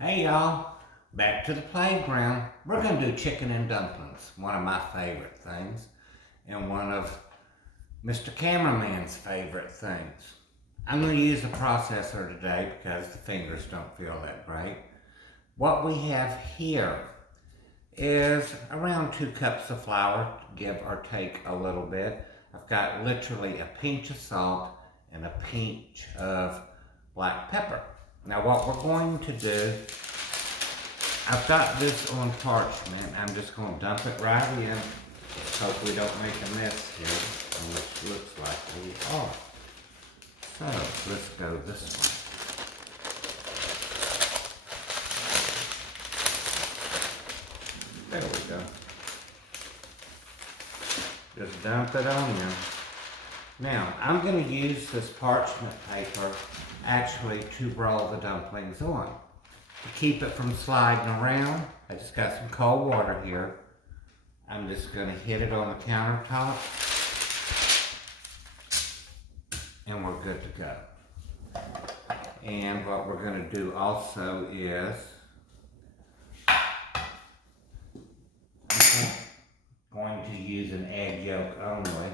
Hey y'all, back to the playground. We're gonna do chicken and dumplings, one of my favorite things, and one of Mr. Cameraman's favorite things. I'm gonna use a processor today because the fingers don't feel that great. What we have here is around 2 cups of flour, give or take a little bit. I've got literally a pinch of salt and a pinch of black pepper. Now what we're going to do, I've got this on parchment. I'm just going to dump it right in. Hope we don't make a mess here, which looks like we are. So let's go this way. There we go. Just dump it on in. Now, I'm going to use this parchment paper actually to roll the dumplings on. To keep it from sliding around, I just got some cold water here. I'm just going to hit it on the countertop and we're good to go. And what we're going to do also is I'm going to use an egg yolk only.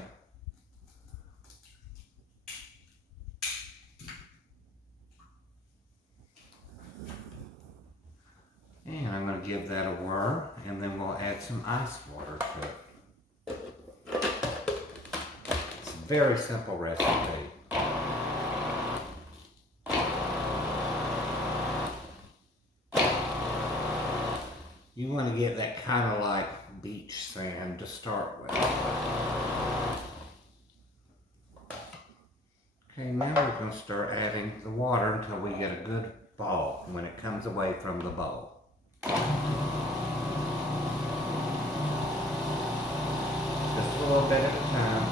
And I'm going to give that a whir, and then we'll add some ice water to it. It's a very simple recipe. You want to get that kind of like beach sand to start with. Okay, now we're going to start adding the water until we get a good ball when it comes away from the bowl. Just a little bit at a time.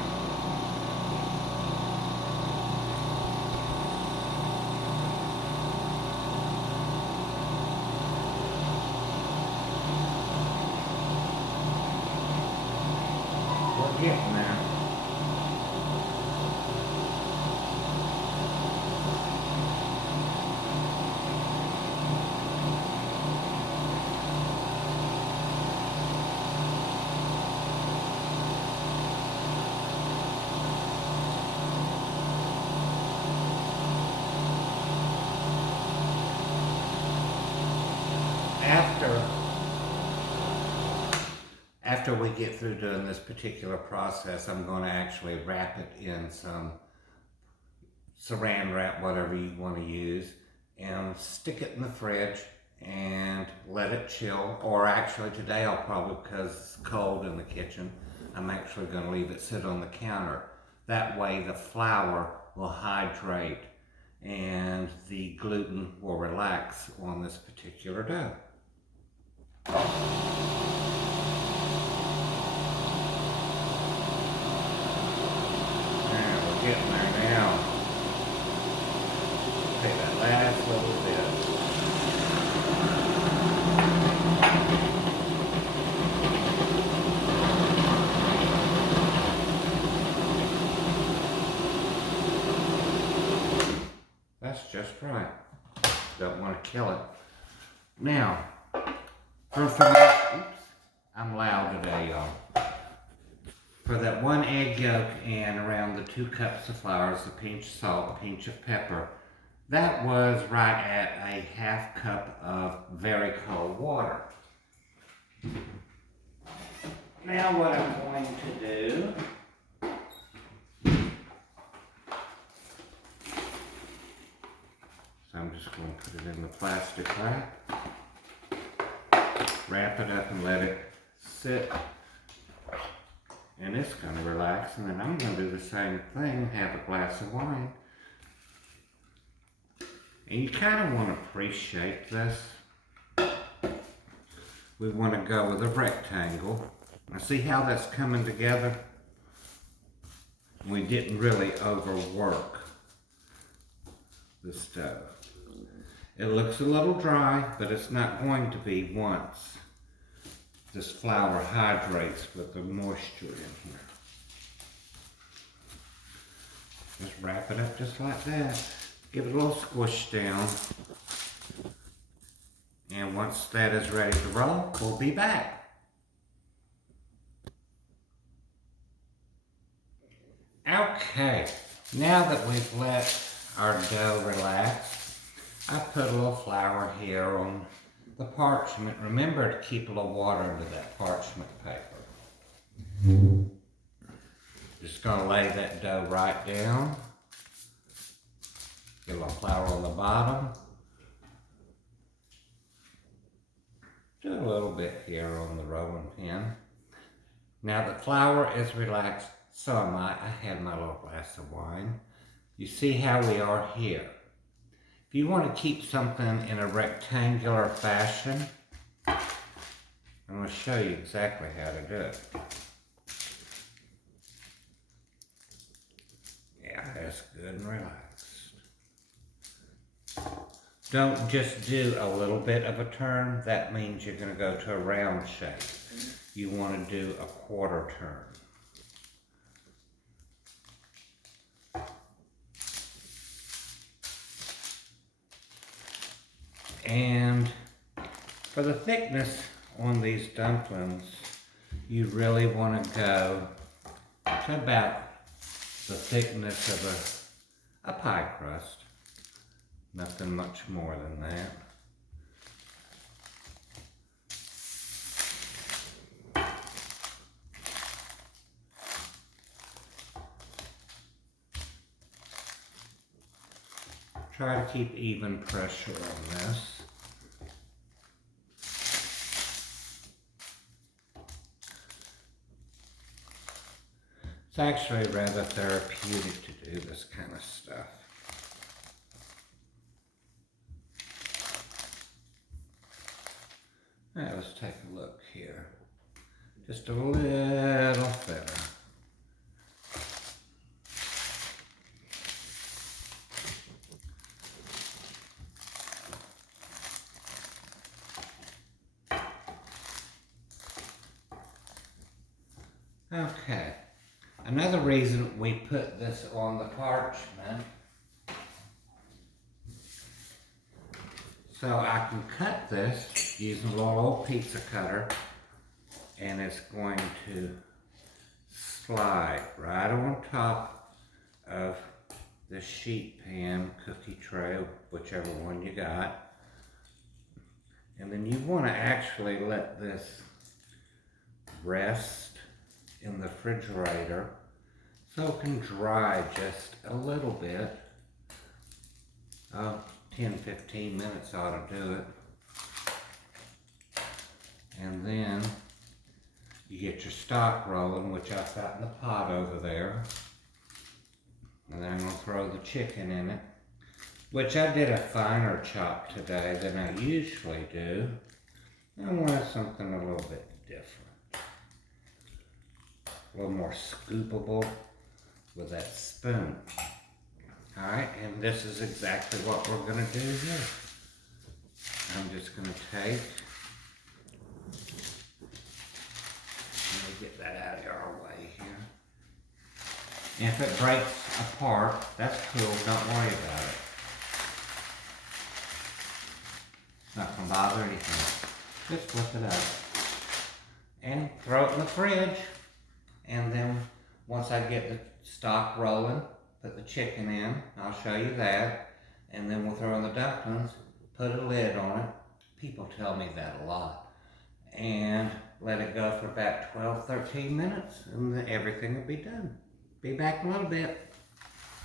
We're getting there. After we get through doing this particular process, I'm going to actually wrap it in some saran wrap, whatever you want to use, and stick it in the fridge and let it chill. Or actually today I'll probably, because it's cold in the kitchen, I'm actually going to leave it sit on the counter. That way the flour will hydrate and the gluten will relax on this particular dough. Getting there now. Okay, that last little bit. That's just right. Don't want to kill it. Now, for oops, I'm loud today, y'all. For that 1 egg yolk and around the 2 cups of flour, a pinch of salt, a pinch of pepper, that was right at a ½ cup of very cold water. Now what I'm going to do, so I'm just going to put it in the plastic wrap it up and let it sit. And it's going to relax, and then I'm going to do the same thing, have a glass of wine. And you kind of want to pre-shape this. We want to go with a rectangle. Now see how that's coming together? We didn't really overwork the stove. It looks a little dry, but it's not going to be once this flour hydrates with the moisture in here. Just wrap it up just like that. Give it a little squish down. once that is ready to roll, we'll be back. Okay, now that we've let our dough relax, I put a little flour here on the parchment. Remember to keep a little water into that parchment paper. Just gonna lay that dough right down. Get a little flour on the bottom. Do a little bit here on the rolling pin. Now the flour is relaxed, so am I. I had my little glass of wine. You see how we are here. If you want to keep something in a rectangular fashion, I'm going to show you exactly how to do it. Yeah, that's good and relaxed. Don't just do a little bit of a turn. That means you're going to go to a round shape. You want to do a quarter turn. And for the thickness on these dumplings, you really want to go to about the thickness of a pie crust. Nothing much more than that. Try to keep even pressure on this. It's actually rather therapeutic to do this kind of stuff. Now let's take a look here. Just a little thinner. Okay. Another reason we put this on the parchment, so I can cut this using a little old pizza cutter, and it's going to slide right on top of the sheet pan, cookie tray, whichever one you got. And then you want to actually let this rest in the refrigerator so it can dry just a little bit. 10-15 minutes ought to do it. And then you get your stock rolling, which I've got in the pot over there. And then I'm going to throw the chicken in it, which I did a finer chop today than I usually do. I wanted something a little bit different. A little more scoopable with that spoon. Alright, and this is exactly what we're going to do here. I'm just going to take, let me get that out of our way here. And if it breaks apart, that's cool, don't worry about it. It's not going to bother anything. Just flip it up. And throw it in the fridge. And then once I get the stock rolling, put the chicken in, I'll show you that, and then we'll throw in the dumplings, put a lid on it. People tell me that a lot. And let it go for about 12-13 minutes, and then everything will be done. Be back in a little bit.